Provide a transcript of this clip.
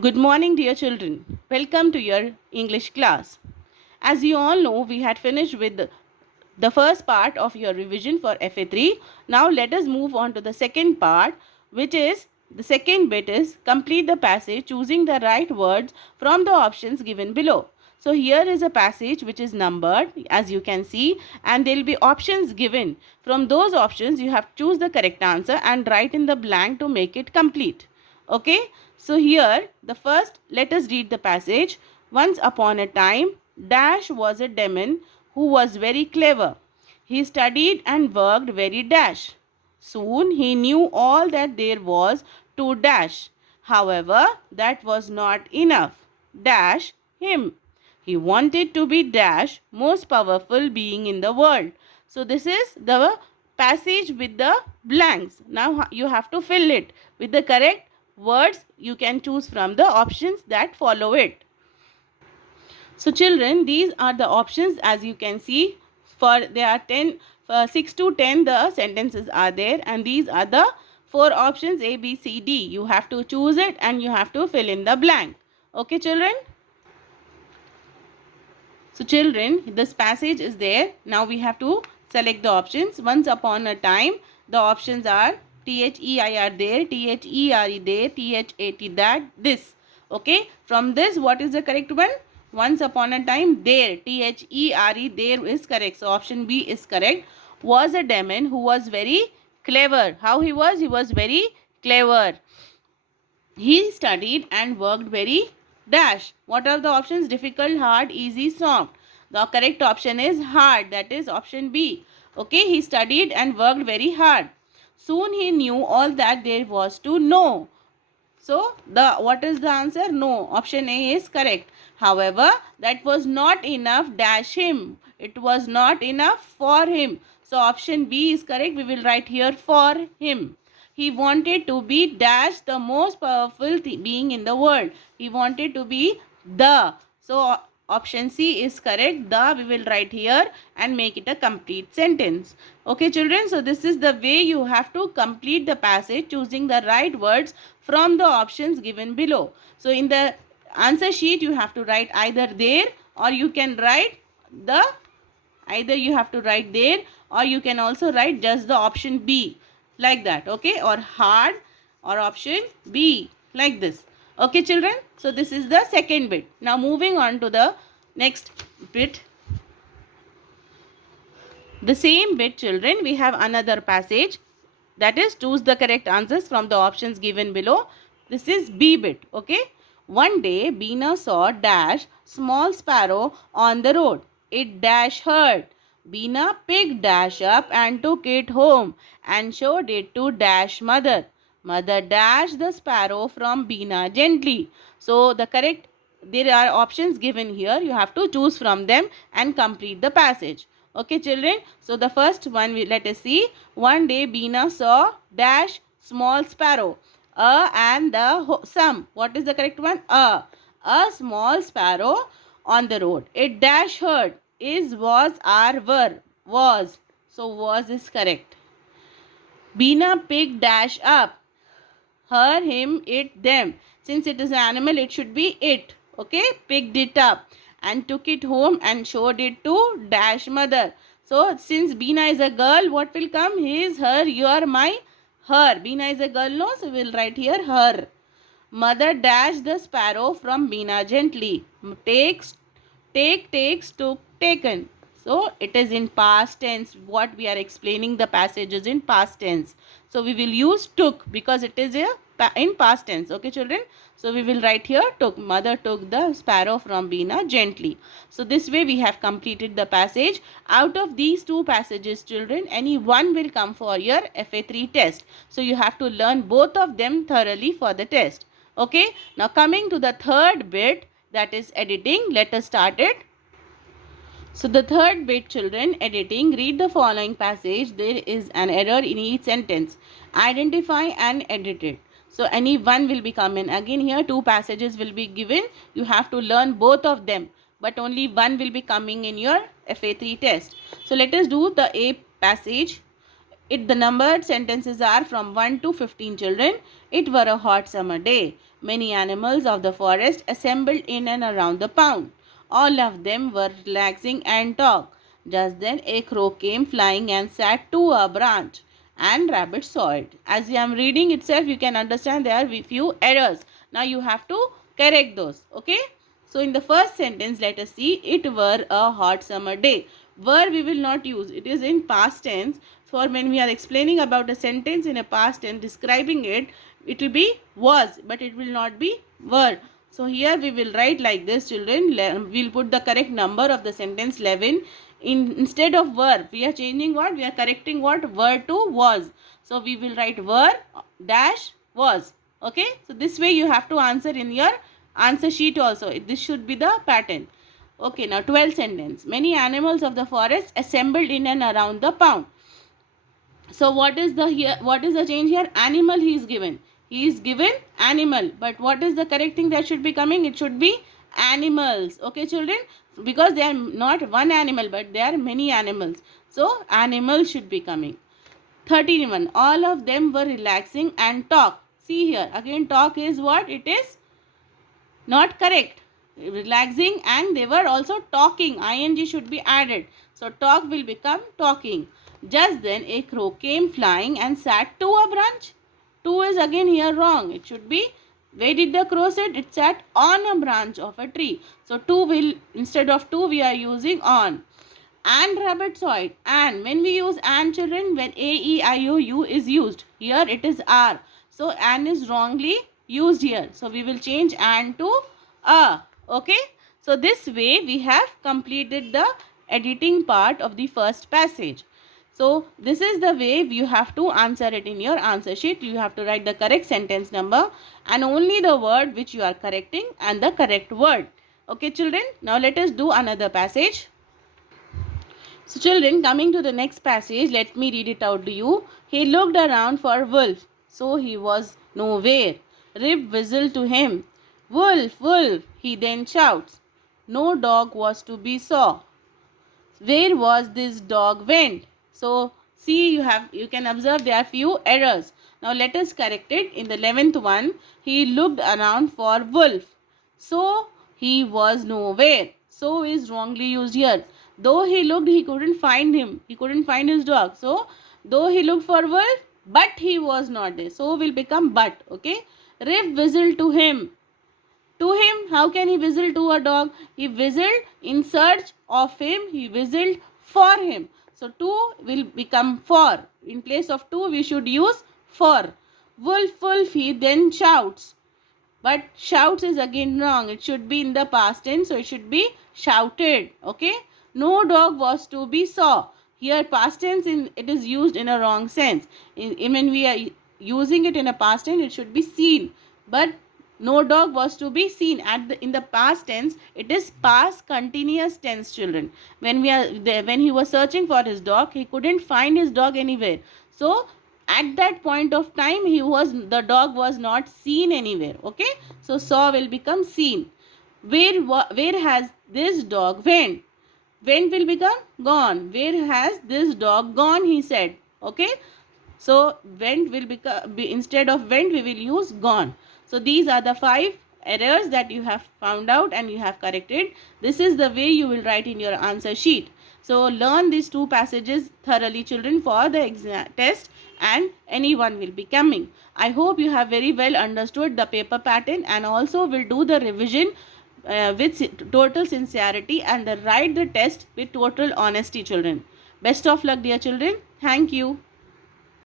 Good morning, dear children. Welcome to your English class. As you all know, we had finished with the first part of your revision for FA3. Now, let us move on to the second part, which is the second bit is complete the passage choosing the right words from the options given below. So, here is a passage which is numbered as you can see, and there will be options given. From those options, you have to choose the correct answer and write in the blank to make it complete. Okay, so here the first, let us read the passage. Once upon a time, Dash was a demon who was very clever. He studied and worked very dash. Soon he knew all that there was to dash. However, that was not enough. Dash him. He wanted to be dash most powerful being in the world. So this is the passage with the blanks. Now you have to fill it with the correct words. You can choose from the options that follow it. So children, these are the options as you can see. For there are 10, 6 to 10 the sentences are there, and these are the four options A, B, C, D. You have to choose it and you have to fill in the blank. Okay children? So children, this passage is there. Now we have to select the options. Once upon a time, the options are THEIR there, THERE there, THAT that, this. Okay, from this what is the correct one? Once upon a time there, THERE there is correct. So option B is correct. Was a demon who was very clever. How he was? He was very clever. He studied and worked very dash. What are the options? Difficult, hard, easy, soft. The correct option is hard. That is option B. Okay, he studied and worked very hard. Soon he knew all that there was to know. So the what is the answer? No. Option A is correct. However, that was not enough dash him. It was not enough for him. So option B is correct. We will write here for him. He wanted to be dash the most powerful being in the world. He wanted to be the. So option C is correct. The we will write here and make it a complete sentence. Okay children, so this is the way you have to complete the passage choosing the right words from the options given below. So in the answer sheet you have to write either there, or you can write the, either you have to write there, or you can also write just the option B like that. Okay, or hard, or option B like this. Okay children, so this is the second bit. Now moving on to the next bit. The same bit children, we have another passage, that is choose the correct answers from the options given below. This is B bit. Okay, one day Beena saw dash small sparrow on the road. It dash hurt. Beena picked dash up and took it home and showed it to dash mother. Mother dashed the sparrow from Beena gently. So the correct, there are options given here. You have to choose from them and complete the passage. Okay children, so the first one, let us see. One day Beena saw dash small sparrow. And the sum. What is the correct one? A small sparrow on the road. It dash heard. Is, was, are, were. Was. So was is correct. Beena picked dash up. Her, him, it, them. Since it is an animal, it should be it. Okay, picked it up and took it home and showed it to dash mother. So since Beena is a girl, what will come? His, her, your, my, her. Beena is a girl, no? So we will write here her. Mother dashed the sparrow from Beena gently. Takes, take, takes, took, taken. So it is in past tense. What we are explaining the passage is in past tense. So we will use took because it is in past tense. Okay children. So we will write here took. Mother took the sparrow from Beena gently. So this way we have completed the passage. Out of these two passages children, any one will come for your FA3 test. So you have to learn both of them thoroughly for the test. Okay. Now coming to the third bit, that is editing. Let us start it. So the third bit children, editing. Read the following passage. There is an error in each sentence. Identify and edit it. So any one will be coming. Again here two passages will be given. You have to learn both of them. But only one will be coming in your FA3 test. So let us do the A passage. The numbered sentences are from 1 to 15 children. It were a hot summer day. many animals of the forest assembled in and around the pond. All of them were relaxing and talked. Just then a crow came flying and sat to a branch, and rabbit saw it. As I am reading itself, you can understand there are few errors. Now you have to correct those. Okay. So in the first sentence, let us see, it were a hot summer day. Were we will not use. It is in past tense. For when we are explaining about a sentence in a past tense, describing it, it will be was, but it will not be were. So here we will write like this, children. We will put the correct number of the sentence 11. Instead of were, we are changing what? We are correcting what? Were to was. So we will write were dash was. Okay. So this way you have to answer in your answer sheet also. This should be the pattern. Okay, now 12th sentence. Many animals of the forest assembled in and around the pond. So what is the here? What is the change here? Animal he is given. He is given animal. But what is the correct thing that should be coming? It should be animals. Okay, children? Because they are not one animal, but they are many animals. So animals should be coming. 31. All of them were relaxing and talk. See here. Again, talk is what? It is not correct. Relaxing, and they were also talking. Ing should be added. So talk will become talking. Just then a crow came flying and sat to a branch. To is again here wrong. It should be, where did the crow sit? It sat on a branch of a tree. So to will, instead of to we are using on. And rabbit saw it. And when we use and, children, when a, e, I, o, u is used, here it is r. So and is wrongly used here. So we will change and to a. Okay. So this way we have completed the editing part of the first passage. So this is the way you have to answer it in your answer sheet. You have to write the correct sentence number and only the word which you are correcting and the correct word. Okay, children. Now let us do another passage. So children, coming to the next passage, let me read it out to you. He looked around for Wolf, so he was nowhere. Rip whistled to him. Wolf, Wolf, he then shouts. No dog was to be saw. Where was this dog went? So see, you can observe there are few errors. Now let us correct it. In the 11th one, he looked around for Wolf, so he was nowhere. So is wrongly used here. Though he looked, he couldn't find him. He couldn't find his dog. So though he looked for Wolf, but he was not there. So will become but. Okay. Rip whistled to him. To him, how can he whistle to a dog? He whistled in search of him. He whistled for him. So to will become for. In place of to, we should use for. Wolf, Wolf, he then shouts. But shouts is again wrong. It should be in the past tense. So it should be shouted. Okay. No dog was to be saw. Here past tense, it is used in a wrong sense. When we are using it in a past tense, it should be seen. But no dog was to be seen. In the past tense, it is past continuous tense, children. When he was searching for his dog, he couldn't find his dog anywhere. So at that point of time, the dog was not seen anywhere. Okay. So saw will become seen. Where has this dog went? Went will become gone. Where has this dog gone? He said. Okay. So went will become, instead of went we will use gone. So these are the 5 errors that you have found out and you have corrected. This is the way you will write in your answer sheet. So learn these 2 passages thoroughly, children, for the exam test, and anyone will be coming. I hope you have very well understood the paper pattern and also will do the revision with total sincerity and write the test with total honesty, children. Best of luck, dear children. Thank you.